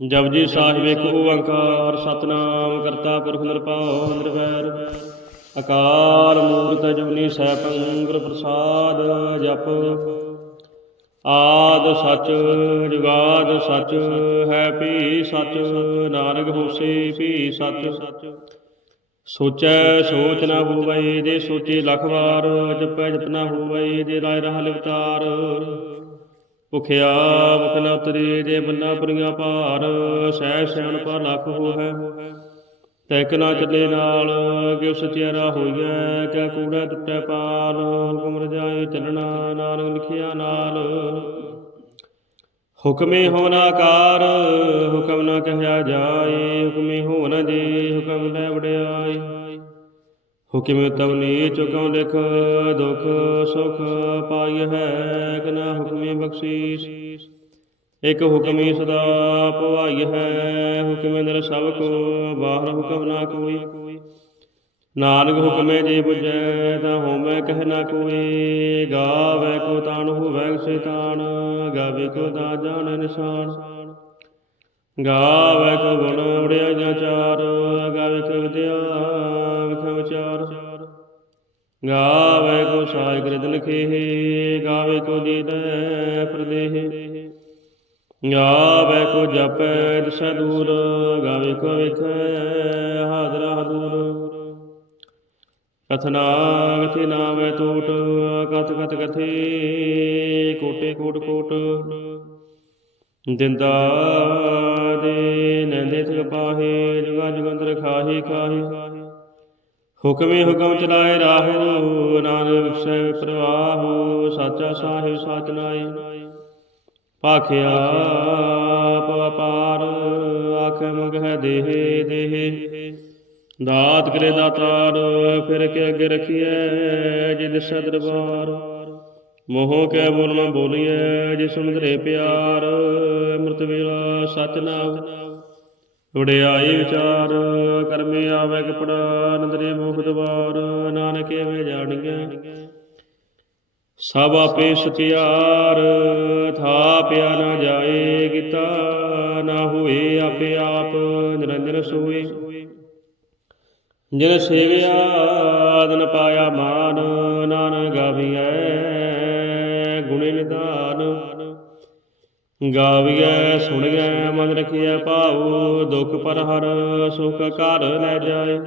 ਜਪਜੀ ਸਾਹਿਬ ਇੱਕ ਓੰਕਾਰ, ਸਤਨਾਮ ਕਰਤਾ ਪੁਰਖ ਨਿਰਭਉ, ਨਿਰਵੈਰ। ਅਕਾਲ ਮੂਰਤ ਜੁਨੀ ਸੈਭੰ ਗੁਰ ਪ੍ਰਸਾਦ ਜਪ। ਆਦ ਸਚ, ਜੁਗਾਦ ਸਚ, ਹੈ ਭੀ ਸਚ, ਨਾਨਕ ਹੋਸੀ ਭੀ ਸਚ। ਸੋਚੈ ਸੋਚ ਨਾ ਹੋਵਈ ਜੇ ਸੋਚੇ ਲਖ ਵਾਰ, ਜਪੈ ਜਪ ਨਾ ਹੋਵਈ ਜੇ ਰਾਇ ਰਹਾ ਲਿਵਤਾਰ। ਭੁਖਿਆ ਭੁਖ ਨ ਉਤਰੀ ਜੇ ਬੰਨਾ ਪੁਰੀਆਂ ਭਾਰ, ਸਹਿ ਸਹਿਣ ਪਰ ਲਖ ਹੋਇ ਤੈਕ ਨਾ ਚੱਲੇ ਨਾਲ ਕਿ ਉਸ ਚਿਹਰਾ ਹੋਈਐ ਕਿਆ ਕੂੜਾ ਟੁੱਟੈ ਪਾਲ, ਹੁਕਮ ਰਜਾਈ ਚੱਲਣਾ ਨਾਨਕ ਲਿਖਿਆ ਨਾਲ। ਹੁਕਮੇ ਹੋਣਾ ਕਾਰ ਹੁਕਮ ਨਾ ਕਹਿਆ ਜਾਏ, ਹੁਕਮੇ ਹੋਣਾ ਜੀ, ਹੁਕਮ ਲੈ ਵਡਿਆਈ ਹੁਕਮ ਤਵ ਨੀਚ ਲਿਖ, ਦੁਖ ਸੁਖ ਪਾਈ ਹੈ ਕਨਾ ਹੁਕਮੇ ਬਖਸ਼ੀਸ਼? ਇਕ ਹੁਕਮੀ ਸਦਾ ਭਵਾਈ ਹੈ, ਹੁਕਮੇ ਦਰ ਸਭ ਕੋ, ਬਾਹਰ ਹੁਕਮ ਨਾ ਕੋਈ। ਨਾਨਕ ਹੁਕਮੇ ਜੇ 부ਜੈ ਤਾਂ ਹੋਮੈ ਕਹਿ ਨਾ ਕੋਈ। ਗਾਵੇ ਕੋ ਤਾਣ, ਹੋਵੇ ਸ਼ੈਤਾਨ ਗਾਵੇ ਕੋ ਦਾ ਜਾਣ ਨਿਸ਼ਾਨ। ਗਾਵੇ ਕੋ ਗੁਣ ਉੜਿਆ ਚਾਰ, ਗਾਵੇ ਕੋ ਵਿਦਿਆ ਗਾਵੇ ਕੋ ਸਾਇ ਕ੍ਰਿਤਨ ਖੇਹ ਗਾਵੇ ਕੋ ਦੀਦੈ ਪ੍ਰਦੇਹ। ਗਾਵੇ ਕੋ ਜਪੈ ਦਿਸੈ ਦੂਰ, ਗਾਵੇ ਕੋ ਵਿਖੈ ਹਾਜ਼ਰਾ ਹਦੂਰ ਕਥਨਾ ਕਥੀ ਨਾਮੈ ਟੂਟ ਕਥ ਕਥ ਕਥੇ ਕੋਟੇ ਕੋਟ ਕੋਟ। ਦਿੰਦਾ ਹੁਕਮੇ ਹੁਕਮ ਚਲਾਏ ਰਾਹੋ ਨਾਨਕ ਵਿਖਸੈ ਪ੍ਰਵਾਹੋ, ਸਾਚਾ ਸਾਹਿਬ ਸਾਚ ਨਾਈ ਭਾਖਿਆ ਪਵਾਪਾਰ ਆਖੇ ਮੁਖ ਹੈ ਦੇਹ ਦੇਹ। ਦਾਤ ਕਰੇ ਦਾਤਾਰ ਫਿਰ ਕੇ ਅੱਗੇ ਰਖੀਐ, ਜਿਦ ਸਦਰਬਾਰ ਮੋਹ ਕੈ ਬੋਲ ਨਾ ਬੋਲੀਐ ਜਿ ਸੁਣ ਧਰੇ ਪਿਆਰ, ਅੰਮ੍ਰਿਤ ਵੇਲਾ ਸਚ ਆਏ ਵਿਚਾਰ, ਕਰਮੇ ਆਵੇ ਕਪੜਾ, ਨਦਰੇ ਮੁਖ ਦਵਾਰ, ਨਾਨਕ ਐਵੇਂ ਜਾਣੀਐ ਸਭ ਆਪੇ ਸਚਿਆਰ ਥਾਪਿਆ ਨਾ ਜਾਏ ਕੀਤਾ ਨਾ ਹੋਏ ਆਪੇ ਆਪ ਨਿਰੰਜਨ ਸੋਈ ਜਿਨ ਸੇਵਿਆ ਆਦਨ ਪਾਇਆ ਮਾਨ, ਨਾਨਕ ਗਾਵੀਐ, ਗੁਣੇ ਨਿਦਾਨ ਗਾਵੀਐ, ਸੁਣੀਐ, ਮਨ ਰਖਿਐ, ਭਾਉ, ਦੁਖ ਪਰ ਹਰ ਸੁਖ ਘਰ ਲੈ ਜਾਏ।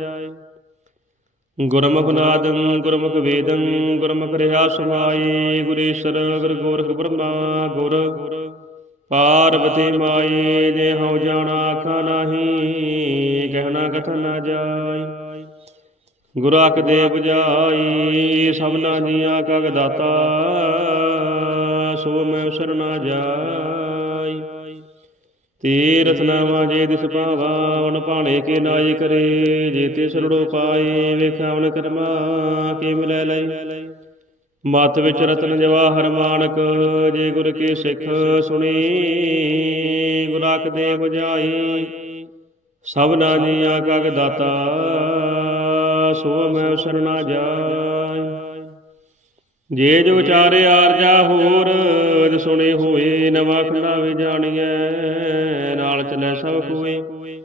ਗੁਰਮੁਖ ਨਾਦੰ, ਗੁਰਮੁਖ ਵੇਦੰ, ਗੁਰਮੁਖ ਰਿਹਾ ਸੁਭਾਈ ਗੁਰੇਸ਼ਰ ਗੁਰ ਗੋਰਖ ਬ੍ਰਹਮਾ, ਗੁਰ ਪਾਰਵਤੀ ਮਾਈ, ਜੇ ਹਉ ਜਾਣਾ ਆਖਾ ਨਾਹੀ ਕਹਿਣਾ ਕਥਨ ਨਾ ਜਾਈ। ਗੁਰ ਅਕ ਦੇ 부ਜਾਈ, ਸਭਨਾ ਦੀਆਂ ਕਗ ਦਾਤਾ, ਸੋ ਮੈਂ ਸਰਨਾ ਜਾਈ। ਤੇ ਨਾਮਾ ਜੇ ਦਿਸ ਪਾਵਾ ਉਨ ਭਾਣੇ ਕੇ ਨਾਈ ਕਰੇ। ਜੇ ਤੇ ਸਰੜੋ ਪਾਏ ਵੇਖਾਵਨ ਕਰਮਾ, ਕੇ ਮਿਲੈ ਲਈ। ਮਤ ਵਿੱਚ ਰਤਨ ਜਵਾਹਰ ਮਾਨਕ, ਜੇ ਗੁਰ ਕੀ ਸਿੱਖ ਸੁਣੀ ਗੁਰਾਕ ਦੇ 부ਜਾਈ। ਸਭਨਾ ਜੀਆਂ ਕਗ ਦਾਤਾ, ਸੋ ਮੈਂ ਸਰਣਾ ਜਾਈ। ਜੇ ਜੋ ਵਿਚਾਰੇ ਆਰਜਾ ਹੋਰ ਸੁਣੇ ਹੋਏ, ਨਵਾਂ ਖੰਡਾ ਵੀ ਜਾਣੀਐ। ਨਾਲ ਚੱਲੇ ਸਭ ਕੋਈ।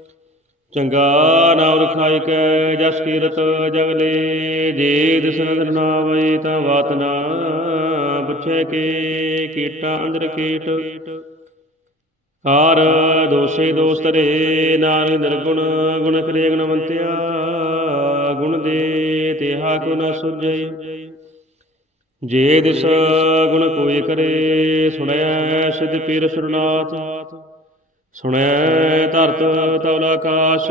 ਚੰਗਾ ਨਾਮ ਰਖਾਇ ਕੈ, ਜਸ ਕੀਰਤ ਜਗਲੇ ਜੇ ਦਿਸ ਨਦਰ ਨਾ ਆਵਈ ਤਾਂ ਬਾਤ ਨਾ ਪੁੱਛੇ ਕੇ, ਕੀਟਾ ਅੰਦਰ ਕੀਟ। ਹਾਰ ਦੋਸੇ ਦੋਸਤ ਰੇ, ਨਾਨਕ ਨਿਰਗੁਣ ਗੁਣ ਕਰੇ ਗੁਣਵੰਤਿਆ ਗੁਣ ਦੇ ਤੇਹਾ ਕੋ ਨ ਸੁਝੈ। ਜੇ ਦਿਸ ਗੁਣ ਕੋਈ ਕਰੇ ਸੁਣਿਆ ਸਿਧ ਪੀਰ ਸੁਰਨਾਥ। ਸੁਣੈ ਧਰਤ ਤਵਲਾ ਆਕਾਸ਼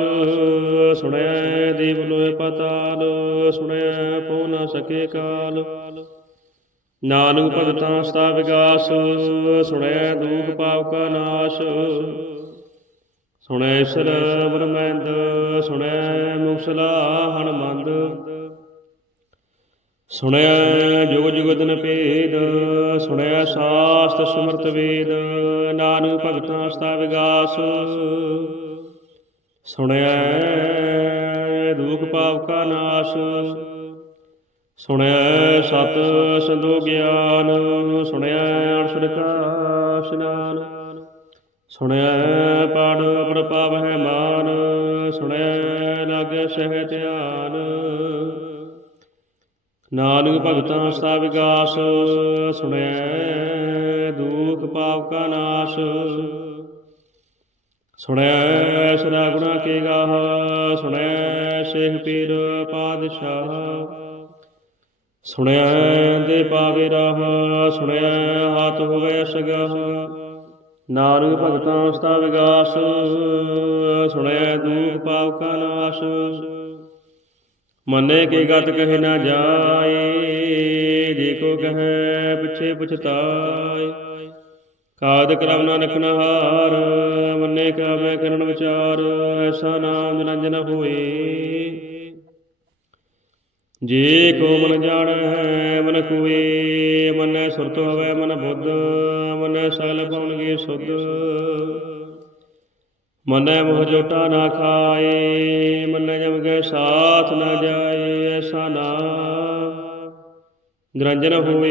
ਸੁਣਿਆ ਦੇਵ ਲੋਏ ਪਤਾਲ ਸੁਣਿਆ ਪਉ ਨ ਸਕੇ ਕਾਲ। ਨਾਨਕ ਭਗਤਾਂ ਸਤਾ ਵਿਗਾਸ ਸੁਣਿਆ ਦੁਖ ਪਾਪ ਕਾ ਨਾਸ਼। ਸੁਣਿਆ ਈਸ਼ਰ ਬ੍ਰਹਮੰਦ ਸੁਣਿਆ ਮੁਕਸਲਾ ਹਨਮੰਦ ਸੁਣਿਆ ਜੁਗ ਜੁਗਦਨ ਭੇਦ, ਸੁਣਿਆ ਸਾਸਤ ਸਮਰਤ ਵੇਦ, ਨਾਨਕ ਭਗਤਾਂ ਸਤਾ ਵਿਗਾਸ। ਸੁਣਿਆ ਦੁਖ ਪਾਪ ਕਾ ਨਾਸ਼, ਸੁਣਿਆ ਸਤ ਸੰਦੋ ਗਿਆਨ, ਸੁਣਿਆ ਅਨਸਰ ਕਾ ਇਸ਼ਨਾਨ ਸੁਣਿਆ ਪੜ ਪ੍ਰਪਾਵ ਹੈ ਮਾਨ, ਸੁਣਿਆ ਲਾਗੇ ਸਹਿ ਧਿਆਨ। ਨਾਨਕ ਭਗਤਾਂ ਸਾ ਵਿਗਾਸ ਸੁਣਿਆ ਦੁਖ ਪਾਪ ਕਾ ਨਾਸ਼। ਸੁਣੈ ਸਦਾ ਗੁਣਾ ਕੇ ਗਾਹ, ਸੁਣੈ ਸੇਖ ਪੀਰ ਪਾਦਸ਼ਾਹ ਸੁਣਿਆ ਦੇ ਪਾਵੇ ਰਾਹ ਸੁਣਿਆ ਹੱਥ ਹੋਵੇ ਸਗਹ। ਨਾਨਕ ਭਗਤਾਂ ਸਤਾ ਵਿਗਾਸ ਸੁਣਿਆ ਦੂਖ ਪਾਪ ਕਾ ਨਾਸ਼। ਮਨੇ ਕੀ ਗਤ ਕਹੇ ਨਾ ਜਾਏ, ਜੇ ਕੋ ਕਹੈ ਪਿਛੇ ਪਛਤਾਏ। ਕਾਦ ਕਰਮ ਨਾਨਕ ਨਹਾਰ ਮੰਨੇ ਕਾ ਮੈਂ ਕਰਨ ਵਿਚਾਰ, ਐਸਾ ਨਾਮ ਨਿਰੰਜਨ ਹੋਏ। ਜੇ ਕੋ ਮਨ ਜਾਣੈ, ਮਨ ਕੋਏ, ਮਨੈ ਸੁਰਤ ਹੋਵੇ ਮਨ ਬੁੱਧ, ਮਨੈ ਸਗਲ ਪਾਉਣਗੇ ਸੁਧ। ਮਨੈ ਮੋਹ ਜੋਟਾ ਨਾ ਖਾਏ, ਮਨੈ ਜਮ ਕੇ ਸਾਥ ਨਾ ਜਾਏ, ਐਸਾ ਨਾ। ਨਿਰੰਜਨ ਹੋਏ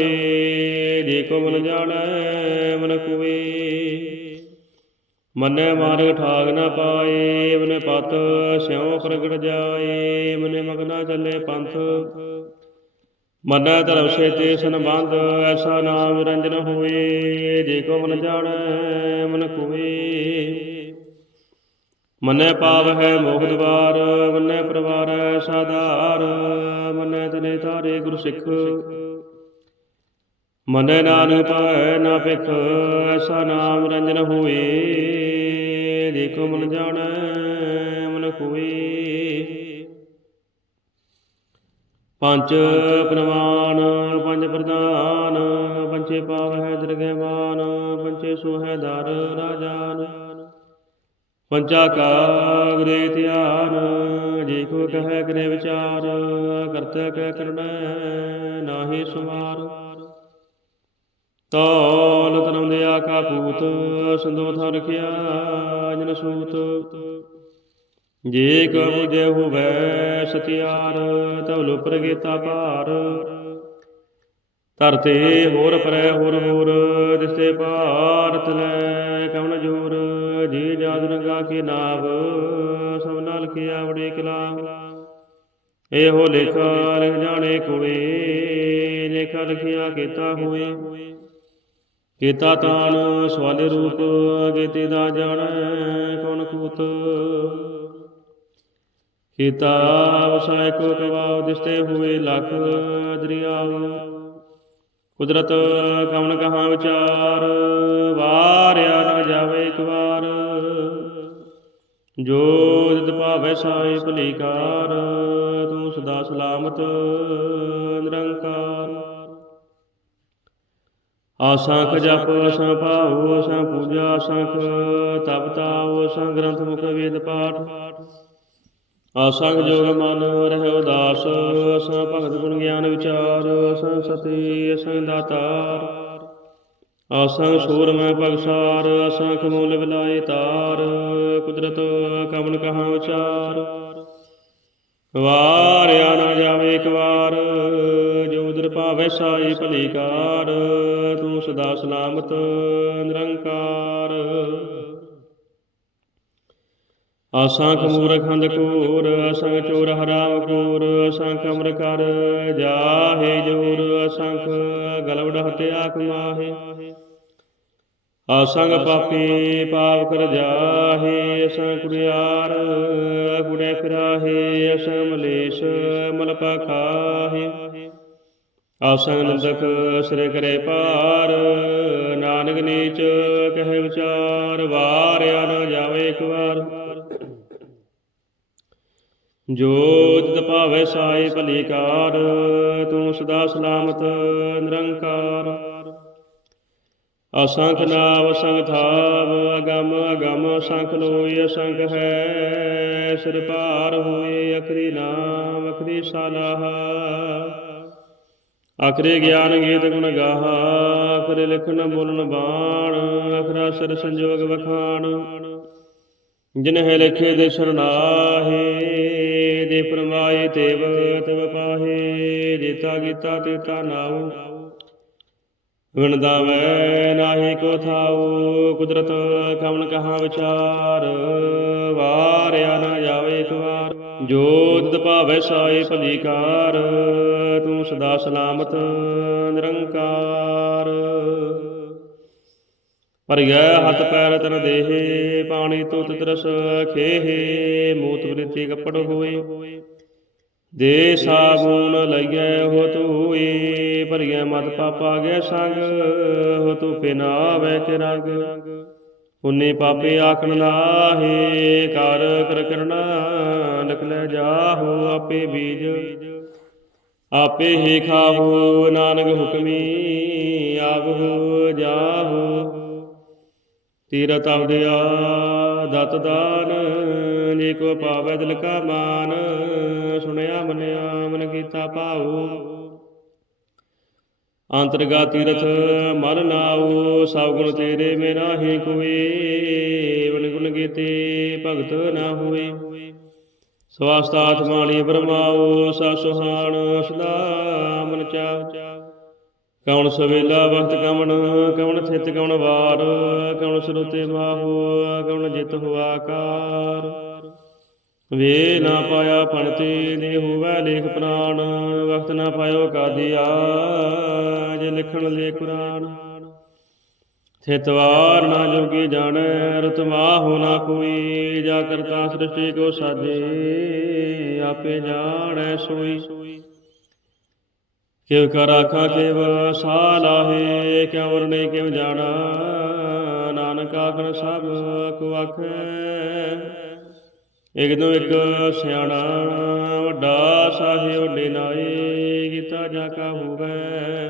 ਜੇ ਕੋ ਮਨ ਜਾਣੈ, ਮਨ ਕੋਏ ਮਨੈ ਮਾਰਗ ਠਾਗ ਨਾ ਪਾਏ, ਮਨੈ ਪਤ ਸਿਉ ਪ੍ਰਗਟ ਜਾਏ, ਮਨੈ ਮਗਨਾ ਚੱਲੇ ਪੰਥ। ਮਨੈ ਧਰਮ ਸੇਤੇ ਸੰਬੰਧ, ਐਸਾ ਨਾਮ ਰੰਜਨ ਹੋਏ ਜੇ ਕੋ ਮਨ ਜਾਣੈ, ਮਨ ਕੁਵੇ। ਮਨੈ ਪਾਵ ਹੈ ਮੋਖ ਦਵਾਰ, ਮਨੈ ਪਰਵਾਰ ਸਾਧਾਰ, ਮਨੈ ਤਨੇ ਤਾਰੇ ਗੁਰ ਸਿੱਖ। ਮਨੈ ਨਾਨਕ ਪਾਵੈ ਨਾ ਭਿਖ, ਐਸਾ ਨਾਮ ਰੰਜਨ ਹੋਏ ਦੇਖੋ ਕੋ ਮਨ ਜਾਣੈ, ਮਨ ਕੋਏ ਪੰਜ ਪ੍ਰਮਾਣ, ਪੰਜ ਪ੍ਰਦਾਨ ਪੰਚੇ ਪਾਵ ਹੈ ਦਰਗਹਿਵਾਨ ਪੰਚੇ ਸੋਹੈ ਦਰ ਰਾਜਾਨ। ਪੰਚਾ ਕਾਗਰੇ ਧਿਆਨ, ਜੇ ਕੋ ਕਹੈ ਕਰੇ ਵਿਚਾਰ, ਕਰਤਾ ਕਹਿ ਕਰਣਾ ਨਾਹੀ ਸੁਮਾਰ। ਤੌਲ ਤਨਮ ਦੇ ਪੂਤ ਸੰਦੋਥ ਰਖਿਆ ਜਨ ਸੂਤ। ਜੇ ਕੋ ਮੁਝੇ ਹੋਵੇ ਸਤਿਆਰ, ਤਵ ਪ੍ਰਗੇਤਾ ਭਾਰ। ਧਰਤੇ ਹੋਰ ਪਰੈ ਹੋਰ ਹੋਰ ਦਿਸੇ ਭਾਰਤ ਲੈ ਕਵਨ ਜੋਰ ਜੀ ਜਾਦ ਰੰਗਾ ਕੇ ਨਾਵ, ਸਭ ਨਾਲ ਕੀਆ ਬੜੇ ਕਲਾਮ ਇਹੋ ਲੇਖਾ ਲਿਖ ਜਾਣੇ ਕੋਏ ਲੇਖਾ ਲਿਖਿਆ ਕੀਤਾ ਹੋਏ ਕੀਤਾ ਤਾਨ ਸਵਾਲੇ ਰੂਪ ਅਗੇਤੇ ਦਾ ਜਾਣੈ ਕੌਣ ਕੂਤ ਕੀਤਾ ਵਸਾਇ ਕੋ ਕਵਾਉ ਦਿਸਤੇ ਹੋਏ ਲਖ ਦਰਿਆਵ ਕੁਦਰਤ ਕਵਨ ਕਹਾ ਵਿਚਾਰ, ਵਾਰਿਆ ਨ ਜਾਵੇ ਇੱਕ ਜੋ ਜਿਤ ਭਾਵੈ ਸਾਈ ਭਲੀਕਾਰ, ਤੂੰ ਸਦਾ ਸਲਾਮਤ, ਨਿਰੰਕਾਰ। ਆਸੰਖ ਜਪ ਅਸਾਂ ਭਾਉ ਅਸਾਂ ਪੂਜਾ ਅਸੰਖ ਤਪ ਤਾਉ ਅਸਾਂ ਗ੍ਰੰਥ ਮੁਖ ਵੇਦ ਪਾਠ। ਆਸੰਗ ਜੋਗ ਮਨ ਰਹਿ ਉਦਾਸ ਅਸਾਂ ਭਗਤ ਗੁਣ ਗਿਆਨ ਵਿਚਾਰ ਅਸਾਂ ਸਤੀ ਅਸਾਂ ਦਾਤਾਰ ਆਸੰਗ ਸੂਰ ਮੈਂ ਭਗਸਾਰ ਅਸਾਂ ਮੂਲ ਵਿਲਾਏ ਤਾਰ, ਕੁਦਰਤ ਕਵਨ ਕਹਾ ਵਿਚਾਰ ਵਾਰਿਆ ਨਾ ਜਾਵੇ ਇੱਕ ਵਾਰ ਜੋ ਉਦਰ ਭਾਵੈ ਸਾਈ ਭਲੀਕਾਰ, ਤੂੰ ਸਦਾ ਸਲਾਮਤ ਨਿਰੰਕਾਰ। ਅਸੰਖ ਮੂਰਖ ਖੰਦ ਕੋਰ ਅਸੰਗ ਚੋਰ ਹਰਾਮ ਕੋਰ ਅਸੰਖ ਅਮਰ ਕਰ ਜਾਹੇ ਜੋਰ ਅਸੰਖ ਗਲਵੜ ਹਟਿਆ ਕਮਾਹੇ। ਆਸੰਗ ਪਾਪੀ ਪਾਪ ਕਰ ਜਾਹੇ, ਅਸੰਗ ਕੁੜਿਆਰ ਕੁੜੇ ਫਿਰਾਹੇ, ਅਸੰਗ ਮਲੇਸ਼ ਮਲ ਪਖਾਹੇ ਆਸੰਗ ਨੰਦਕ ਸਿਰ ਕਰੇ ਪਾਰ ਨਾਨਕ ਨੀਚ ਕਹਿ ਵਿਚਾਰ, ਵਾਰਿਆ ਨ ਜਾਵੇ ਇੱਕ ਵਾਰ। ਜੋ ਤਿਤ ਭਾਵੈ ਸਾਈ ਭਲੀਕਾਰ ਤੂੰ ਸਦਾ ਸਲਾਮਤ ਨਿਰੰਕਾਰ। ਅਸੰਖ ਨਾਮ ਅਸੰਖ ਥਾਵ, ਅਗਮ ਅਗਮ ਅਸੰਖ ਲੋਇ, ਅਸੰਖ ਹੈ, ਸਿਰ ਭਾਰ ਹੋਏ, ਅਖਰੀ ਨਾਮ, ਅਖਰੀ ਸਾਲਾਹ। ਅਖਰੇ ਗਿਆਨ ਗੀਤ ਗੁਣ ਗਾਹਾ, ਅਖਰੇ ਲਿਖਣ ਬੋਲਣ ਬਾਣ, ਅਖਰਾ ਸਰ ਸੰਜੋਗ ਵਖਾਣ। ਜਿਨ ਹੈ ਲਿਖੇ ਦੇ ਸਰਨਾਹੇ ਦੇ ਪਰਮਾਏ ਤੇਵ, ਤਵ ਪਾਹੇ ਜੀਤਾ ਗੀਤਾ ਤੇਤਾ ਨਾਉ। ਵਿਣ ਨਾਹੀ ਕੋ ਥਾਉ, ਕੁਦਰਤ ਕਵਨ ਕਹਾ ਵਿਚਾਰ, ਵਾਰਿਆ ਨਾ ਜਾਵੇ ਇੱਕ ਵਾਰ ਜੋ ਤਿਤ ਭਾਵੈ ਸਾਏ ਭਲੀਕਾਰ, ਤੂੰ ਸਦਾ ਸਲਾਮਤ, ਨਿਰੰਕਾਰ। ਭਰਿਆ ਹੱਥ ਪੈਰ ਤਨ ਦੇਹੇ, ਪਾਣੀ ਤੁਤ ਤਰਸ ਖੇਹੇ, ਮੂਤ ਬ੍ਰਿਤੀ ਕੱਪੜ ਹੋਏ। ਦੇ ਸਾਬੂਨ ਲਈਐ ਹੋ ਤੂਈ ਭਰੀਐ ਮਤ ਪਾਪਾ ਗੈ ਸੰਗ, ਹੋ ਤੂੰ ਪਿਨਾਵੇ ਕੇ ਰੰਗ। ਉਨੇ ਪਾਪੇ ਆਖਣ ਨਾਹੀ, ਕਰ ਕਰ ਕਰਨਾ ਲਖ ਲੈ ਜਾਹੋ ਆਪੇ ਬੀਜ। ਆਪੇ ਹੀ ਖਾਵੋ, ਨਾਨਕ ਹੁਕਮੀ ਆਵੋ ਜਾਹੋ। ਤੀਰਤ ਅਵਦਿਆ ਦਤ ਦਾਨ, ਜੇ ਕੋ ਪਾਵੈ ਦਿਲ ਕਾ ਮਾਨ, ਸੁਣਿਆ ਮਨਿਆ ਮਨ ਕੀਤਾ ਭਾਉ। ਅੰਤਰਗਾ ਤੀਰਥ ਮਨ ਨਾਉ, ਸਭ ਗੁਣ ਤੇਰੇ ਮੇਰਾ ਹੀ ਕੋਈ। ਵਨ ਗੁਣ ਗੀਤੇ ਭਗਤ ਨਾ ਹੋਏ। ਸਵਾਸਤਾਤ ਮਾਣੀ ਬਰਮਾਉ ਸਾ ਸੁਹਾਣ ਸਦਾ ਮਨ ਚਾਉ। ਕਵਣ ਸਵੇਲਾ ਵਕਤ ਕਵਣ ਕਵਣ ਥਿਤ ਕਵਣ ਵਾਰ। ਕਵਣ ਸਰੂਤੇ ਮਾਹੋ ਕਵਣ ਜਿਤ ਹੁਆ ਆਕਾਰ। ਵੇ ਨਾ ਪਾਇਆ ਪਣਤੇ ਦੇ ਹੋਵੇ ਲੇਖ ਪ੍ਰਾਣ, ਵਕਤ ਨਾ ਪਾਇਓ ਕਾਦੀਆ ਜੇ ਲਿਖਣ ਲੇਖ ਕੁਰਾਨ। ਥਿਤ ਨਾ ਜੋਗੀ ਜਾਣੈ, ਰਤ ਮਾਹੋ ਨਾ ਕੋਈ, ਜਾ ਕਰਤਾ ਸ੍ਰਿਸ਼ਟੀ ਕੋ ਸਾਜੇ, ਆਪੇ ਜਾਣੈ ਸੋਈ। ਕਿਵ ਕਰ ਆਖਾਂ ਕਿਵ ਸਾ ਲਾਹੇ, ਕਿਉ ਵਰਨੇ ਕਿਵ ਜਾਣਾ, ਨਾਨਕ ਆਖਣ ਸਭ ਕੋ ਆਖੈ। ਇਕ ਦੋ ਇਕ ਸਿਆਣਾ, ਵੱਡਾ ਸਾਹਿਬ ਵੱਡੇ ਨਾਏ, ਕੀਤਾ ਜਾ ਕਾ ਹੋਵੇ।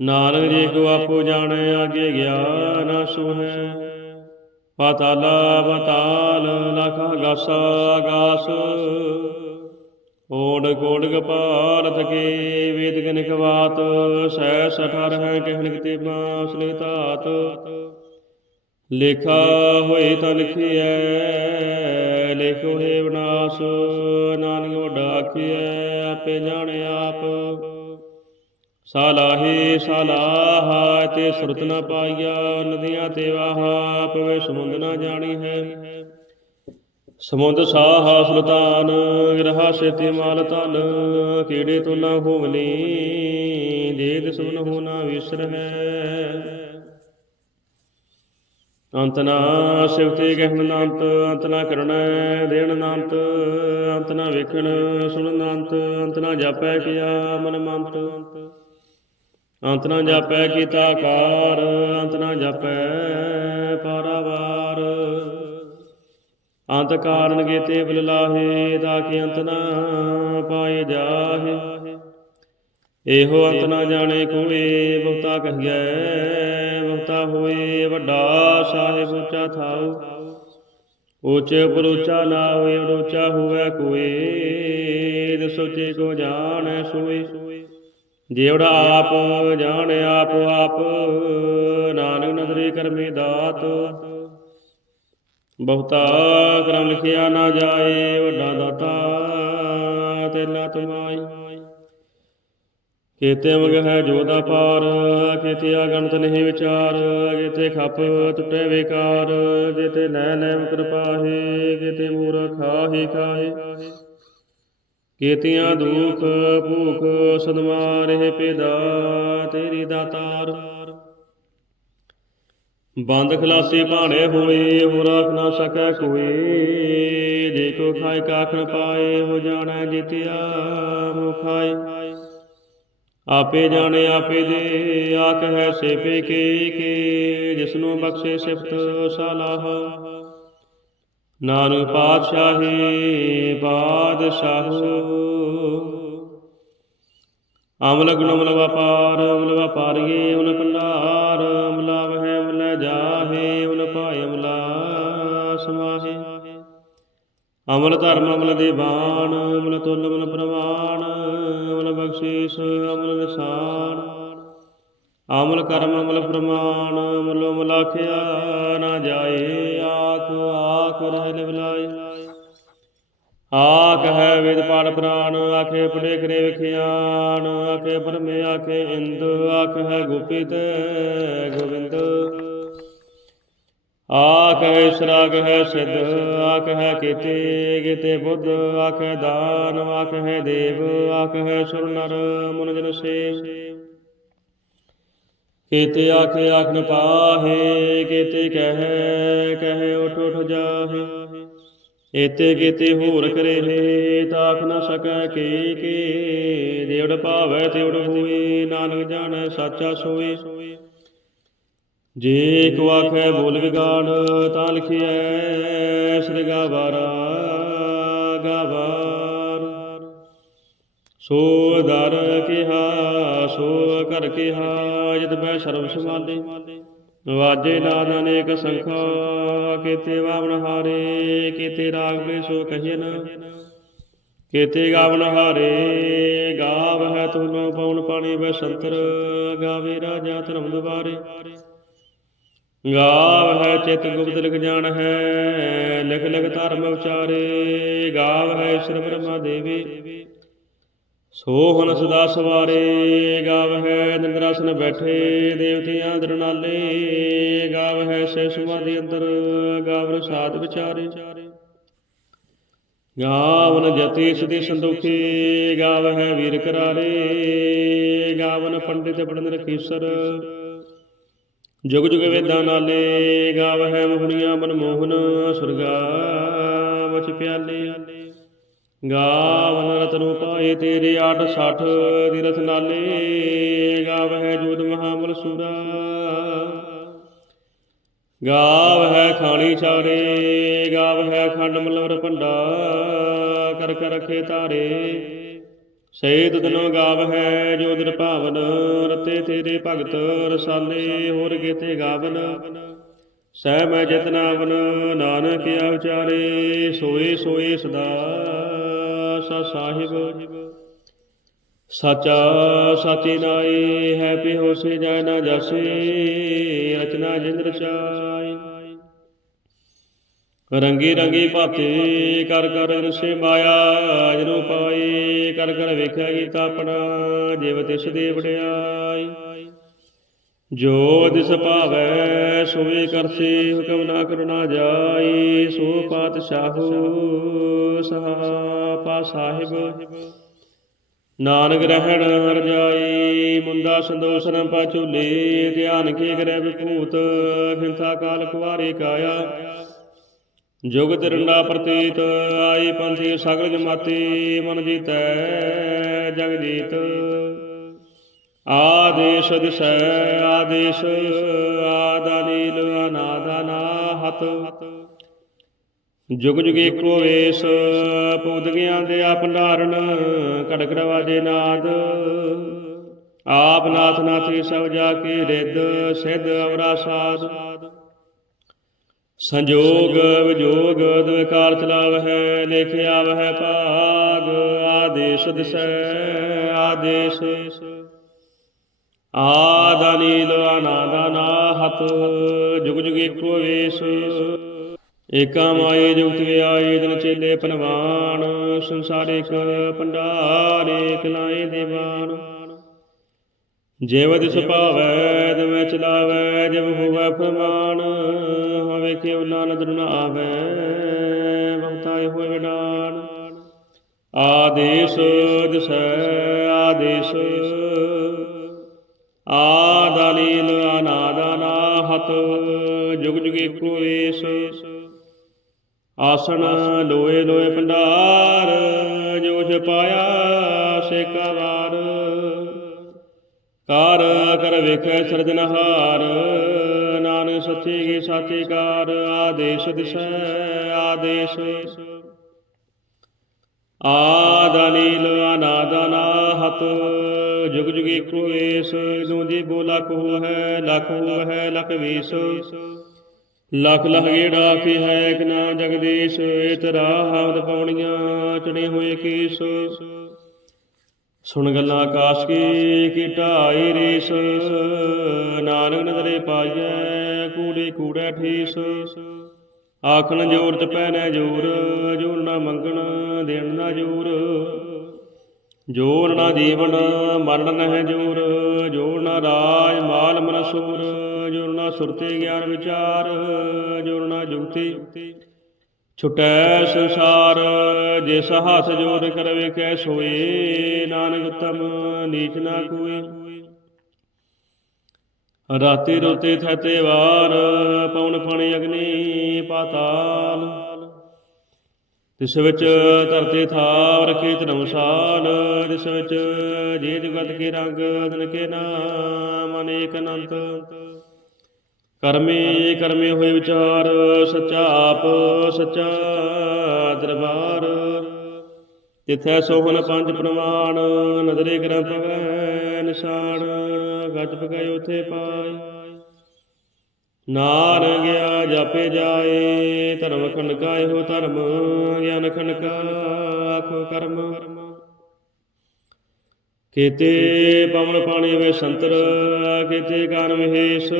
ਨਾਨਕ ਜੀ ਕੋ ਆਪੋ ਜਾਣੈ, ਆਗੇ ਗਿਆ ਨਾ ਸੁਹੈ। ਪਾਤਾਲਾ ਪਤਾਲ ਲਖ ਗਾਸਾ ਗਾਸ। ਓੜ ਕੋੜ ਕਪਾਲ ਥਕੇ ਵੇਦ ਗਨਿਕ ਬਾਤ ਸਹਿ ਸਠਰ ਹੈ ਕਹਿਣ ਕਿਤੇ ਬਾਸ ਲਿ ਧਾਤ। ਲੇਖਾ ਹੋਏ ਤਾਂ ਲਿਖਿਐ, ਲੇਖੋ ਹੈ ਵਿਨਾਸ਼, ਨਾਨਕ ਵੱਡਾ ਆਖਿਐ, ਆਪੇ ਜਾਣੇ ਆਪ। ਸਾਲਾਹੀ ਸਾਲਾਹ ਤੇ ਸੁਰਤ ਨਾ ਪਾਈਆ, ਨਦੀਆਂ ਤੇ ਵਾਹਾ ਪਵੇ ਸਮੁੰਦ ਨਾ ਜਾਣੀ ਹੈ। ਸਮੁੰਦ ਸਾਹ ਸੁਲਤਾਨ ਗ੍ਰਹਾ ਸੇਤੀ ਮਾਲ ਤਨ ਕੀੜੇ ਤੋਂ ਨਾ ਹੋਵਨੀ ਜੇ ਦਿਸੁਨ ਹੋ ਨਾ ਵਿਸਰ ਹੈ। ਅੰਤ ਨਾ ਸਿਵਤੇ ਕਹਿਣ ਨਾਂਤ ਅੰਤ ਨਾ ਕਰਣੈ ਦੇਣ ਨਾਂਤ ਅੰਤ ਨਾ ਵੇਖਣ ਸੁਣ ਨਾਂਤ ਅੰਤ ਨਾ ਜਾਪੈ ਕਿਆ ਮਨ ਮੰਤ। ਅੰਤ ਨਾ ਜਾਪੈ ਕੀਤਾ ਕਾਰ ਅੰਤ ਨਾ ਜਾਪੈ ਪਾਰਾਵਾਰ। ਅੰਤ ਕਾਰਨ ਕੀਤੇ ਬਲ ਲਾਹੇ, ਤਾਂ ਕਿ ਅੰਤ ਨਾ ਪਾਏ ਜਾਹੇ। ਇਹੋ ਅੰਤ ਨਾ ਜਾਣੇ ਕੋਏ ਬਹੁਤਾ ਕਹੀਐ, ਬਹੁਤਾ ਹੋਏ ਵੱਡਾ ਸਾਹਿਬ ਉੱਚਾ ਥਾਉ। ਉੱਚੇ ਉਪਰ ਉੱਚਾ ਨਾ ਹੋਏ ਉੱਚਾ ਹੋਵੇ ਕੋਈ ਦਸੋਚੇ ਕੋ ਜਾਣੈ ਸੋਈ ਜਿਹੜਾ ਆਪ ਜਾਣੇ, ਆਪ ਆਪ ਨਾਨਕ ਨਦਰੀ ਕਰਮੀ ਦਾਤ। ਬਹੁਤਾ ਕਰਮ ਲਿਖਿਆ ਨਾ ਜਾਏ, ਵੱਡਾ ਦਾਤਾ ਤੇਲਾ ਤੁਮਾਈ ਕੀਤੇ ਮਗ ਹੈ ਜੋਦਾ ਪਾਰ, ਕੀਤੇ ਅਗਣਤ ਨਹੀਂ ਵਿਚਾਰ, ਕੀਤੇ ਖੱਪ ਟੁੱਟੇ ਵਿਕਾਰ, ਕੀਤੇ ਲੈ ਲੈ ਕਿਰਪਾਹੀ ਕੀਤੇ ਮੂਰ ਖਾਹੀ ਖਾਹੀ ਕੀਤੀਆਂ ਦੁਖ, ਭੂਖ, ਸਦਮਾ, ਰਹੇ ਪੈਦਾ ਤੇਰੀ ਦਾਤਾਰ ਬੰਦ ਖਲਾਸੀ ਭਾਣੇ ਹੋਏ ਹੋ ਰਾਖ ਨਾ ਸਕੈ ਕੋਈ। ਜੇ ਕੋ ਖਾਇ ਕਾਖਣ ਪਾਏ, ਹੋ ਜਾਣੈ ਜਿਤਿਆ ਮੋ ਖਾਏ ਆਪੇ ਜਾਣੇ ਆਪੇ ਦੇ ਆਖ ਹੈ ਸੇਪੇ ਕੇ ਕੇ, ਜਿਸਨੂੰ ਬਖਸ਼ੇ ਸਿਫਤ ਸਲਾਹ। ਨਾਨਕ ਪਾਤਸ਼ਾਹੀ ਬਾਦਸ਼ਾਹੋ ਅਮਲ ਗੁਣ ਅਮਲ ਵਪਾਰ ਅਮਲ ਵਪਾਰੀਏ ਉਨ ਭੰਡਾਰ ਅਮਲਾ ਵਹਿ ਅਮਲ ਜਾਹੇ ਉਨ ਭਾਇ ਅਮਲਾ ਸਮਾਹੇ। ਅਮਲ ਧਰਮ ਅਮਲ ਦੀਵਾਨ ਅਮਲ ਤੁਲ ਅਮਲ ਪ੍ਰਵਾਨ ਅਮਲ ਅਮਲ ਨਿਸ਼ਾਨ ਅਮਲ ਕਰਮ ਅਮਲ ਪ੍ਰਮਾਣ, ਅਮਲ ਮਲਾਖਿਆ ਨਾ ਜਾਏ, ਆਖ ਆਖ ਰਹਿ ਲਿਵਲਾਈ ਆਖ ਹੈ ਵੇਦ ਪਾੜ ਪ੍ਰਾਣ, ਆਖੇ ਪੜੇ ਕਰੇ ਵਿਖਿਆਨ, ਆਖੇ ਪਰਮੇ ਆਖੇ ਇੰਦ, ਆਖ ਹੈ ਗੋਪੀਤ ਗੋਵਿੰਦ। ਆਖ ਹੈ ਸਰਾਗ ਹੈ ਸਿਧ ਆਖ ਹੈ ਕੀਤੇ ਕੀਤੇ ਬੁੱਧ ਆਖ ਦਾਨ ਆਖ ਹੈ ਦੇਵ ਆਖ ਹੈ ਸੁਰ ਨਰ ਮਨ ਜਨ ਸੇਵ। ਕੀਤੇ ਆਖੇ ਆਖ ਪਾਹੇ, ਕੀਤੇ ਕਹੈ ਕਹੈ ਉਠ ਉਠ ਜਾਹੇ। ਏਤੇ ਕੀਤੇ ਹੋਰ ਕਰੇ ਤਾਖ ਨ ਸਕੈ ਕੀ ਕੀ। ਦੇਵੜ ਭਾਵੈ ਤੇਵੜ ਹੋਏ, ਨਾਨਕ ਜਾਣੈ ਸਾਚਾ ਸੋਏ। ਜੇ ਕੋ ਆਖੈ ਬੋਲ ਵਿਗਾੜ ਤਾਂ ਲਿਖਿਐ, ਸ੍ਰੀ ਗਾਵਾਰਾ, ਗਾਵਾਰ। ਸੋ ਦਰ ਕਿਹਾ, ਸੋ ਕਰ ਕਿਹਾ ਜਦ ਬੈ ਸਰਬ ਸਮਾਲੇ ਵਾਜੇ ਨਾਦ ਅਨੇਕ ਸੰਖਾ, ਕੀਤੇ ਵਾਵਨ ਹਾਰੇ, ਕੀਤੇ ਰਾਗ ਵੇ ਸੋ ਕਹੀਨ ਕੀਤੇ ਗਾਵਣ ਹਾਰੇ ਗਾਵ ਹੈ ਤੁਮ ਪਉਣ ਪਾਣੀ ਬਸੰਤਰ ਗਾਵੇ ਰਾਜਾ ਧਰਮ ਦੁਬਾਰੇ ਗਾਵ ਹੈ ਚਿਤ ਗੁਪਤ ਲਿਖ ਜਾਣ ਹੈ, ਲਿਖ ਲਿਖ ਧਰਮ ਵਿਚਾਰੇ ਗਾਵ ਹੈ ਈਸ਼ਰ ਬ੍ਰਹਮਾ ਦੇਵੀ। ਸੋ ਹਨ ਸਦਾ ਸਵਾਰੇ। ਗਾਵ ਹੈ ਨਿੰਦਰਾਸਨ ਬੈਠੇ, ਦੇਵਤਿਆਂ ਦਰਨਾਲੇ ਗਾਵ ਹੈ ਸੇ ਸਮਾਧੀ ਅੰਦਰ ਗਾਵਨ ਸਾਧ ਵਿਚਾਰੇ। ਗਾਵਨ ਜਤੀ ਸਦੀ ਸੰਦੋਖੀ, ਗਾਵ ਹੈ ਵੀਰ ਕਰਾਰੇ। ਗਾਵਨ ਪੰਡਿਤ ਪੜਨ ਰਖੀਸਰ ਜੁਗ ਜੁਗ ਵੇਦਾਂ ਨਾਲੇ ਗਾਵ ਹੈ ਮੋਹਣੀਆਂ ਮਨਮੋਹਨ ਸੁਰਗਾ ਵਚ ਪਿਆਲੇ। ਗਾਵਨ ਰਤਨੁ ਪਾਏ ਤੇਰੇ 860 ਦੀ ਰਥ ਨਾਲੇ ਗਾਵ ਹੈ ਜੋਦ ਮਹਾਮਲ ਸੂਰਾ। ਗਾਵ ਹੈ ਖਾਣੀ ਚਾਰੇ ਗਾਵ ਹੈ ਖੰਡ ਮਲਵਰ ਭੰਡਾ, ਕਰ ਕਰ ਰਖੇ ਤਾਰੇ ਸੇਤ ਦਿਨੋ ਗਾਵ ਹੈ ਜੋ ਦਿਨ ਭਾਵਨ, ਰਤੇ ਤੇਰੇ ਭਗਤ ਰਸਾਲੇ ਹੋਰ ਕੀਤੇ ਗਾਵਨ। ਸਹਿ ਮੈਂ ਜਤਨਾਵਨ ਨਾਨਕ ਆ ਵਿਚਾਰੇ ਸੋਏ ਸੋਏ ਸਦਾ ਸਾ ਸਾਹਿਬ। ਸਾਚਾ ਸਾਚੀ ਨਾਈ ਹੈ ਪਿਹੋਸੇ ਜੈ ਨਾ ਜਸੇ, ਰਚਨਾ ਜਿੰਦ ਰਚਾਈ ਰੰਗੀ ਰੰਗੀ ਭਾਤੇ ਕਰ ਕਰ ਰਸੇ ਮਾਇਆ ਜਨੋ ਪਾਈ ਕਰ ਕਰ ਵੇਖਿਆ ਕੀਤਾ ਆਪਣਾ, ਜਿਵ ਤਿਸ ਦੇ ਵਡਿਆਈ। ਜੋ ਦਿਸ ਭਾਵੈ ਸੋਵੇ ਕਰਸੇ, ਹੁਕਮ ਨਾ ਕਰਨਾ ਜਾਈ, ਸੋ ਪਾਤਸ਼ਾਹੂ ਸਹਾ ਪਾ ਸਾਹਿਬ। ਨਾਨਕ ਰਹਿਣ ਜਾਈ ਮੁੰਦਾ ਸੰਦੋਸਨ ਪਾ ਝੂਲੇ, ਧਿਆਨ ਕੀ ਕਰੇ ਵਿਭੂਤ ਖਿੰਥਾ ਕਾਲ ਕੁਵਾਰੇ ਕਾਇਆ। ਜੁਗ ਤਿਰੰਡਾ ਪ੍ਰਤੀਤ, ਆਈ ਪੰਥੀ ਸਗਲ ਜਮਾਤੀ, ਮਨ ਜੀਤੈ ਜਗ ਆਦੇਸ਼ ਦਿਸੈ, ਆਦੇਸ਼, ਆਦਾ ਨੀਲ ਅਨਾਦਾ ਨਾਹਤ ਜੁਗ ਜੁਗ ਏਕੋ ਵੇਸ ਪੁੱਤ ਗਿਆਂ ਦੇ ਆਪ ਨਾਰਨ ਕੜਕ ਰਵਾਜੇ ਨਾਦ। ਆਪ ਨਾਥ ਨਾਥੀ ਸਭ ਜਾ ਕੇ ਰਿੱਧ, ਸਿੱਧ ਅਵਰਾ ਸਾਧ। ਸੰਜੋਗ ਵਿਜੋਗ ਦਵਕਾਰ ਚਲਾਵਹਿ, ਲਿਖ ਆਵਹਿ ਭਾਗ, ਆਦੇਸ਼ ਦਿਸੈ, ਆਦੇਸ਼। ਆਦਾ ਨੀਲ ਜੁਗ ਜੁਗ ਏਕੋ ਵੇਸ। ਏਕਾ ਮਾਏ ਜੁਗਤ ਵਿਆਏ ਦਿਨ ਚੇਲੇ ਪਨਵਾਨ ਸੰਸਾਰਿਕ ਪੰਡਾਰੇ ਕਲਾਏ ਦੇਵਾਨ। ਜਿਵ ਦਿਸ ਭਾਵੈ, ਤਵੇਂ ਚਲਾਵੈ, ਜਿਵ ਹੋਵੈ ਫਰਮਾਨ ਹੋਵੇ ਕਿਉ ਨਾ ਨ ਆਵੈ ਬਹੁਤਾਏ ਹੋਏ ਵਿਡਾਨ ਆਦੇਸ਼ ਦਿਸੈ, ਆਦੇਸ਼। ਆਦਾਨੀਲ ਅਨਾਦਾਨਾ ਹਤ ਜੁਗ ਜੁਗ ਏਕੋ ਏਸ ਆਸਣ ਲੋਏ ਲੋਏ ਭੰਡਾਰ ਜੋਸ਼ ਪਾਇਆ ਸੇਕਾ ਵਾਰ ਕਾਰ ਕਰ ਵੇਖੈ ਸਿਰਜਨਹਾਰ। ਸੱਚੇ ਕੀ ਸਾਚੇ ਕਾਰ ਆਦੇਸ਼ ਦਿਸੈ, ਆਦੇਸ਼। ਆਦਾਨੀਲ ਅਨਾਦਾਨਾ ਹਤ ਜੁਗ ਜੁਗ ਏਕੋ ਨੂੰ ਜੀ ਬੋ ਲਖ ਹੈ ਲਖ ਹੋ ਹੈ ਲਖ ਵੀਸ। ਲਖ ਲਖ ਗੇੜਾ ਕੀ ਹੈ ਇਕ ਨਾ ਜਗਦੀਸ਼ ਇਤਰਾ ਹਮਦ ਪੌਣੀਆਂ ਚੜੇ ਹੋਏ ਕੀਸ। ਸੁਣ ਗੱਲਾਂ ਆਕਾਸ਼ ਕੀ ਕੀ ਢਾਈ ਰੀਸ, ਨਾਨਕ ਨਦਰੇ ਪਾਈਐ ਕੂੜੇ ਕੂੜੇ ਠੀਸ ਆਖਣ ਜੋਰ ਚ ਪੈਣਾ ਜੋਰ ਜੋਰ ਨਾ ਮੰਗਣ, ਦੇਣ ਨਾ ਜੋਰ। ਜੋਰ ਨਾ ਜੀਵਨ, ਮਰਨ ਨਹਿ ਜੋਰ। ਜੋਰ ਨਾ ਰਾਜ, ਮਾਲ ਮਨਸੂਰ ਜੋਰ ਨਾ ਸੁਰਤੇ ਗਿਆਨ ਵਿਚਾਰ। ਜੋਰ ਨਾ ਜੁਗਤੀ ਛੁਟੈ ਸੰਸਾਰ। ਜਿਸ ਹੱਥ ਜ਼ੋਰ ਕਰਵੇ ਵੇਖੈ ਸੋਏ ਨਾਨਕ ਤਮ ਨੀਚ ਨਾ ਕੋਈ। ਰਾਤੀ ਰੋਤੇ ਥਤੇ ਵਾਰ ਪਉਣ ਪਾਣੀ ਅਗਨੀ ਪਾਤਾਲ। ਤਿਸ ਵਿੱਚ ਧਰਤੇ ਥਾਵ ਰਖੇ ਧਰਮਸਾਲ ਜਿਸ ਵਿੱਚ ਜੇ ਜਗਤ ਕੇ ਰੰਗ ਅਦਨ ਕੇ ਨਾਮ ਅਨੇਕ ਅਨੰਤ। ਕਰਮੇ ਕਰਮੇ ਹੋਏ ਵਿਚਾਰ, ਸੱਚਾ ਆਪ, ਸੱਚਾ ਦਰਬਾਰ। ਤਿਥੈ ਸੋਹਣ ਪੰਜ ਪ੍ਰਮਾਣ, ਨਦਰੇ ਗ੍ਰੰਥ ਗ੍ਰਹਿ ਨਿਸ਼ਾਨ। ਗੱਜ ਪਗਾਇ ਉਥੇ ਪਾਈ। ਨਾਰ ਗਿਆ ਜਾਪੇ ਜਾਏ, ਧਰਮ ਖੰਡਕਾ ਇਹੋ ਧਰਮ, ਗਿਆਨ ਖੰਡਕਾ ਆਖੋ ਕਰਮ। ਕੀਤੇ ਪਵਨ ਪਾਣੀ ਵੇ ਸੰਤਰ, ਕੀਤੇ ਗਾਨ ਮਹੇਸ਼,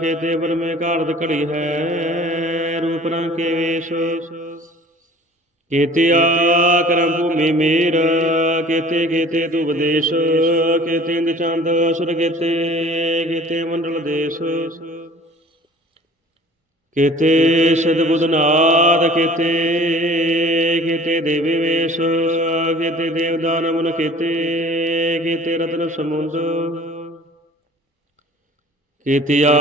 ਕੀਤੇ ਬਰਮੇ ਘਾੜਤ ਘੜੀ ਹੈ, ਰੂਪ ਰੰਗ ਕੇ ਵੇਸ਼। ਕੀਤੇ ਆ ਕਰਮ ਭੂਮੀ ਮੇਰ, ਕੀਤੇ ਕੀਤੇ ਤੂ ਵਿਦੇਸ਼ ਕੀਤੇ ਇੰਦ ਚੰਦ ਸੁਰ ਕੀਤੇ ਕੀਤੇ ਮੰਡਲ ਦੇਸ਼। ਕੀਤੇ ਸਿਧ ਬੁਧਨਾਦ ਕੀਤੇ ਕੀਤੇ ਦੇਵੀ ਵੇਸ਼, ਕੀਤੇ ਦੇਵਦਾਨ ਮਨ ਕੀਤੇ ਕੀਤੇ ਰਤਨ ਸਮੁੰਦ। ਕੀਤਿਆ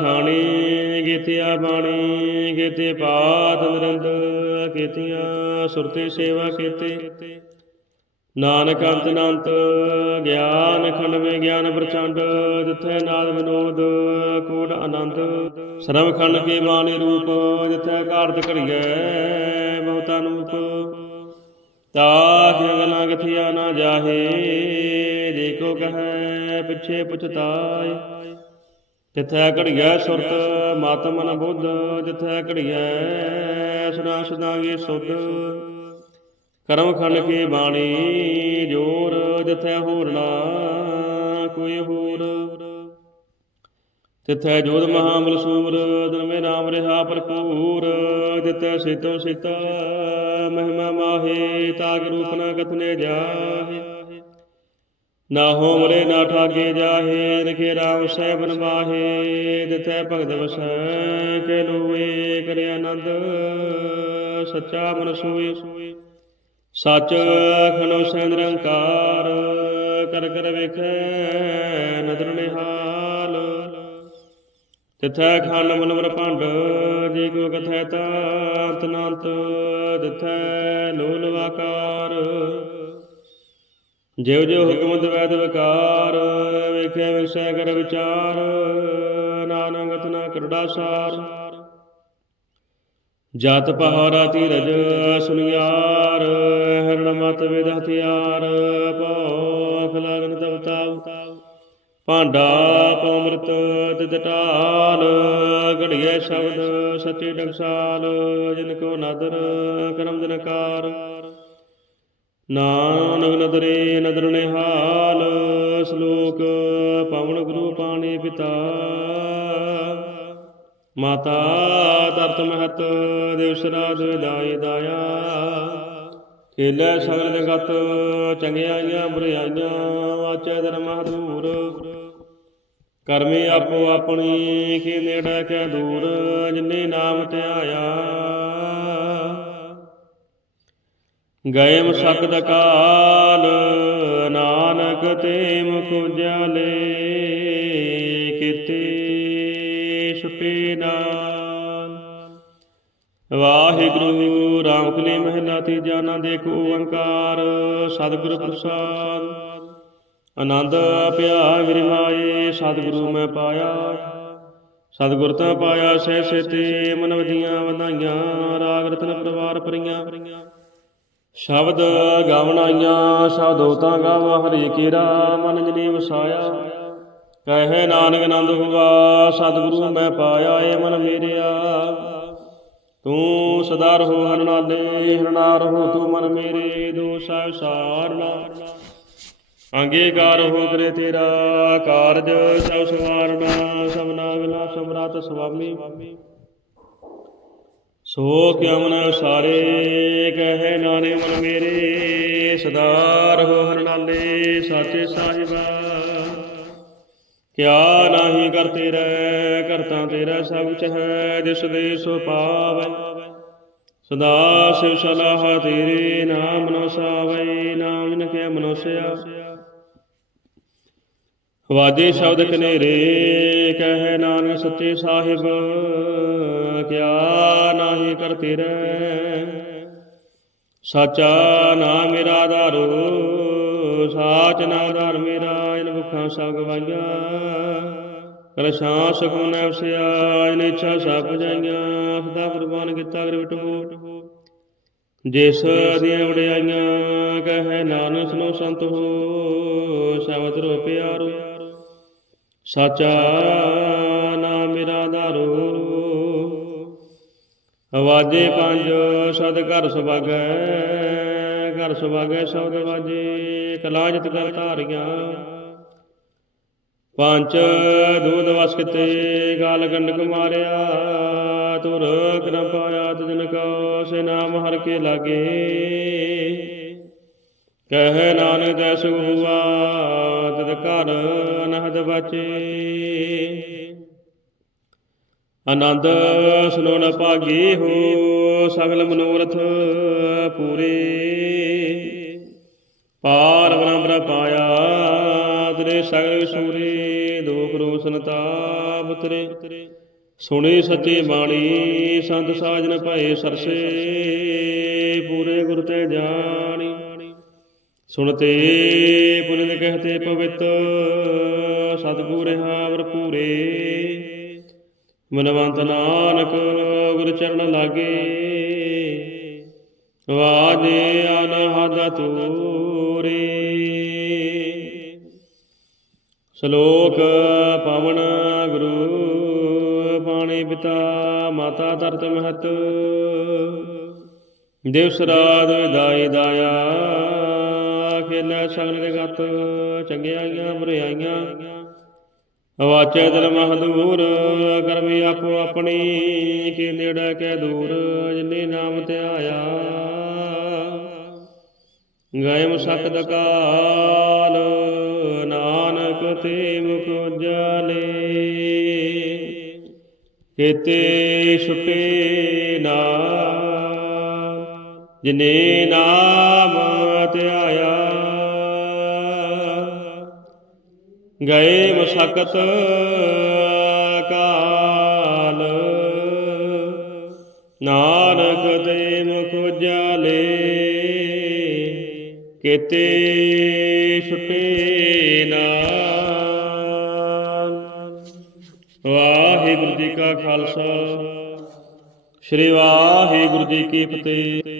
ਖਾਣੀ, ਕੀਤਿਆ ਬਾਣੀ, ਕੀਤੇ ਪਾਤ ਨਿਰੰਦ ਕੀਤਿਆ, ਸੁਰਤੇ ਸੇਵਾ ਕੀਤੇ। ਨਾਨਕ ਅੰਤ ਅਨੰਤ ਗਿਆਨ ਖੰਡਵੇਂ ਗਿਆਨ ਪ੍ਰਚੰਡ, ਜਿੱਥੈ ਨਾਦ ਵਿਨੋਦ, ਕੋਟ ਆਨੰਦ। ਸਰਵ ਖੰਡ ਕੇ ਬਾਣੀ ਰੂਪ, ਜਿੱਥੈ ਕਾਰਜ ਘੜੀਐ, ਬਹੁਤਾ ਨੂਪ। ਤਾਖ ਗਲਾਂ ਗਥਿਆ ਨਾ ਜਾਹੇ ਜੇ ਕੋ ਕਹੈ ਪਿਛੇ ਪੁਛਤਾਏ। ਜਿਥੈ ਘੜੀਐ ਸੁਰਤ ਮਤ ਮਨ ਬੁੱਧ ਜਿਥੈ ਘੜੀਐ ਸੁਣਾ ਸੁਨਾਗੇ ਸੁਧ। ਕਰਮ ਖੰਡ ਕੇ ਬਾਣੀ ਜੋਰ, ਜਿਥੈ ਹੋਰ ਨਾ ਕੋਈ ਹੋਰ। ਤਿਥੈ ਜੋਧ ਮਹਾਮਲ ਸੂਰ ਦਿਨ ਮੇ ਨਾਮ ਰਿਹਾ ਭਰਪੂਰ ਜਿਤੈ ਸਿਤੋ ਸਿਤਾ ਮਹਿਮਾ ਮਾਹੇ, ਤਾਗ ਰੂਪ ਨਾ ਕਥਨੇ ਜਾਹੇ। ਨਾ ਹੋ ਨਾ ਠਾਗੇ ਜਾਹੇ ਰਖੇ ਰਾਮ ਸਹਿਬਨ ਮਾਹੇ ਜਿਤੈ ਭਗਤ ਵਸੈ ਕੇ ਲੋਏ ਕਰੇ ਆਨੰਦ ਸੱਚਾ ਮਨ ਸੋਏ ਸੱਚ ਖਨੋ ਸੈ ਨਿਰੰਕਾਰ, ਕਰ ਕਰ ਵੇਖੈ ਨਦਰ ਨਿਹਾਲ। ਤਿਥੈ ਖੰਡ ਮਨਵਰ ਭੰਡ, ਜੇ ਕੋ ਕਥੈ ਤਾ ਨੰਤ ਤਿਥੈ ਲੋਲ ਵਾਕਾਰ ਜਿਉ ਜਿਉ ਹੁਕਮ ਦਵੈਦ ਵਿਕਾਰ, ਵੇਖਿਆ ਵਿਸੈ ਕਰ ਵਿਚਾਰ, ਨਾਨਕ ਨਾ ਕਰੜਾ ਸਾਰ। ਜਤ ਪਹਾਰਾ ਧੀਰਜ ਸੁਨਿਆਰ, ਹਰਣ ਮਤ ਵਿਦ ਹਥਿਆਰ, ਭੌਖ ਲਗਨ ਤਵਤਾਵ ਭਾਂਡਾ ਪਮਰਤ ਤਿਤ ਘੜੀਏ ਸ਼ਬਦ ਸੱਚੇ ਡਗਸਾਲ, ਜਿਨ ਕੋ ਨਦਰ ਕਰਮ ਦਿਨਕਾਰ। ਨਾਨਕ ਨਦਰੇ ਨਦਰ ਨਿਹਾਲ, ਸ਼ਲੋਕ ਪਵਨ ਗੁਰੂ ਪਾਣੀ ਪਿਤਾ। ਮਾਤਾ ਦਰਤ ਮਹਤ ਦਿਵਸਰਾਜ ਵਿਦਾਈ ਦਾਇਆ। ਖੇਲੇ ਸਗਲ ਜਗਤ, ਚੰਗਿਆਈਆਂ, ਬੁਰਿਆਈਆਂ, ਵਾਚੈ ਧਰਮ ਹਦੂਰ ਕਰਮੀ ਆਪੋ ਆਪਣੀ ਕੀ ਨੇੜੇ ਕੈ ਦੂਰ, ਜਿਨੇ ਨਾਮ ਧਿਆਇਆ। ਗਏ ਮਸਕਦ ਕਾਲ, ਨਾਨਕ ਤੇ ਮੁਖ ਉਜਲੇ ਕੀਤੇ ਛੁਪੇ ਨਾਲ। ਵਾਹਿਗੁਰੂ ਰਾਮ ਕਲੀ ਮਹਿਲਾ ਤੀਜਾ ਨਾ ਦੇਖੋ ਓੰਕਾਰ, ਸਤਿਗੁਰ ਪ੍ਰਸਾਦ। ਆਨੰਦ ਪਿਆ ਮੇਰੀ ਸਤਿਗੁਰੂ ਮੈਂ ਪਾਇਆ। ਸਤਿਗੁਰ ਤਾਂ ਪਾਇਆ ਸਹਿ ਸੇਤੇ ਮਨ ਵਜੀਆਂ ਵਧਾਈਆਂ, ਰਾਗ ਰਤਨ ਪਰਵਾਰ ਪਰੀਆਂ ਸ਼ਬਦ ਗਾਵਣ ਆਈਆਂ ਸ਼ਬਦੋ ਤਾਂ ਗਾਵ, ਹਰੀ ਕੇਰਾ ਮਨ ਜਨੇ ਵਸਾਇਆ ਕਹੇ ਨਾਨਕ ਆਨੰਦ ਹੁਆ ਸਤਿਗੁਰੂ ਮੈਂ ਪਾਇਆ ਏ ਮਨ ਮੇਰਿਆ। ਤੂੰ ਸਦਾ ਰਹੋ ਹਰਨਾਲੇ ਹਰਨਾ ਰਹੋ ਤੂੰ ਮਨ ਮੇਰੇ ਦੋਸਾ ਸਾਰਨਾ। ਅੰਗੀਕਾਰ ਹੋ ਕਰੇ ਤੇਰਾ, ਕਾਰਜ ਸਭ ਸਵਾਰਨਾ ਸਭਨਾ ਵਿਨਾ ਸਮਰਾਤ ਸੁਆਮੀ ਸੋ ਕਿਉ ਨ ਸਾਰੇ ਕਹੇ ਨਾਨੇ ਮਨ ਮੇਰੇ ਸਦਾ ਰਹੋ ਹਰ ਨਾਲੇ, ਸਾਚੇ ਸਾਹਿਬਾ। ਕਿਆ ਨਾਹੀ ਕਰ ਤੇਰਾ ਕਰਤਾ ਤੇਰਾ ਸਭ ਕੁਛ ਹੈ ਜਿਸ ਦੇ ਸੋ ਪਾਵੈ। ਸਦਾ ਸਿਵ ਸਲਾਹ ਤੇਰੇ ਨਾਮ ਨ ਸਾਵੈ, ਨਾਮ ਜਿਨ ਕੇ ਮਨੁਸਿਆ ਵਾਜੇ ਸ਼ਬਦ ਕਨੇਰੇ, ਕਹਿ ਨਾਨਕ ਸੱਚੇ ਸਾਹਿਬ, ਕਿਆ ਨਾਹੀ ਕਰ ਤੇਰੇ। ਸਾਚਾ ਨਾਮ ਮੇਰਾ ਆਧਾਰੋ, ਸਾਚ ਨਾਮ ਆਧਾਰ ਮੇਰਾ, ਇਨ ਭੁੱਖਾਂ ਸਭ ਗਵਾਈਆਂ। ਕਰ ਸ਼ਾਂ ਸੁਖਮ ਨੈ ਵਸਿਆ ਇਨ ਇੱਛਾ ਸਭ ਜਾਈਆਂ। ਸਦਾ ਕੁਰਬਾਨ ਕੀਤਾ ਕਰ ਵਿਟੋ। ਜਿਸ ਦੀਆਂ ਵਡਿਆਈਆਂ, ਕਹੇ ਨਾਨਕ ਸੁਨੋ ਸੰਤ ਹੋ ਸ਼ਬਦ ਰੋ ਪਿਆਰੋ। ਸਾਚਾ ਨਾਮ ਮੇਰਾ ਆਧਾਰੋ ਆਵਾਜੇ ਪੰਜ, ਸਦ ਘਰ ਸੁਭਾਗੈ ਘਰ ਸੁਭਾਗੈ ਸ਼ਬਦ ਵਾਜੇ ਕਲਾ ਜਿਤ ਧਾਰੀਆਂ। ਪੰਜ ਦੂਧ ਵਸ ਕਿਤੇ, ਗਾਲ ਗੰਡਕ ਮਾਰਿਆ, ਤੁਰ ਕਰਮ ਪਾਇਆ ਤਜਨ ਕੋ ਸੇ ਨਾਮ ਹਰ ਕੇ ਲਾਗੇ। ਕਹਿ ਨਾਨਕ ਜੈ ਹੁਆ ਘਰ ਅਨਹਦ ਬਚੇ। ਆਨੰਦ ਸੁਨੋਨ ਭਾਗੀ ਹੋ ਸਗਲ ਮਨੋਰਥ ਪੂਰੇ। ਪਾਰ ਬ੍ਰਹਮ ਪਾਇਆ ਤੇਰੇ ਸਗਲ ਸੂਰੇ ਦੁਖ ਰੋਸ਼ਨ ਤਾਪ ਤੇਰੇ। ਸੁਣੀ ਸੱਚੀ ਬਾਣੀ, ਸੰਤ ਸਾਜਨ ਭਏ ਸਰਸੇ, ਪੂਰੇ ਗੁਰ ਤੇ ਜਾਣੀ। ਸੁਣਤੇ ਪੁਨਿਤ ਕਹਤੇ ਪਵਿੱਤ, ਸਤਿਗੁਰ ਹਾਵਰ ਪੂਰੇ। ਮਨਵੰਤ ਨਾਨਕ ਗੁਰ ਚਰਨ ਲਾਗੇ, ਵਾਜੇ ਅਨਹਦ ਤੂਰੇ। ਸ਼ਲੋਕ ਪਵਨ ਗੁਰੂ ਪਾਣੀ ਪਿਤਾ ਮਾਤਾ ਧਰਤ ਮਹਤ, ਦਿਵਸ ਰਾਤ ਵਿਦਾਈ ਦਾਇਆ। ਖੇਲੇ ਸਗਲ ਜਗਤ ਚੰਗਿਆਈਆਂ ਬੁਰਾਈਆਂ ਵਾਚੈ ਦਿਲ ਮਹ ਦੂਰ ਕਰਮੀ ਆਪੋ ਆਪਣੀ, ਕੀ ਨੇੜੇ ਕੈ ਦੂਰ, ਜਿਨੇ ਨਾਮ ਧਿਆਇਆ ਗਏ ਮੁਸਕਦ ਕਾਲ ਨਾਨਕ ਤੇ ਮੁਖ ਜਾਲੇ ਕੇਤੇ ਛੁਟੇ ਨਾ, ਜਿਨੇ ਨਾਮ ਧਿਆਇਆ ਗਏ ਮਸਕਤ ਕਾਲ ਨਾਨਕ ਦੇ ਮੁਖ ਜਾਲੇ ਕੇਤੇ ਛੁਟੇ ਨਾਲ। ਵਾਹਿਗੁਰੂ ਜੀ ਕਾ ਖਾਲਸਾ, ਸ੍ਰੀ ਵਾਹਿਗੁਰੂ ਜੀ ਕੀ ਫਤਿਹ।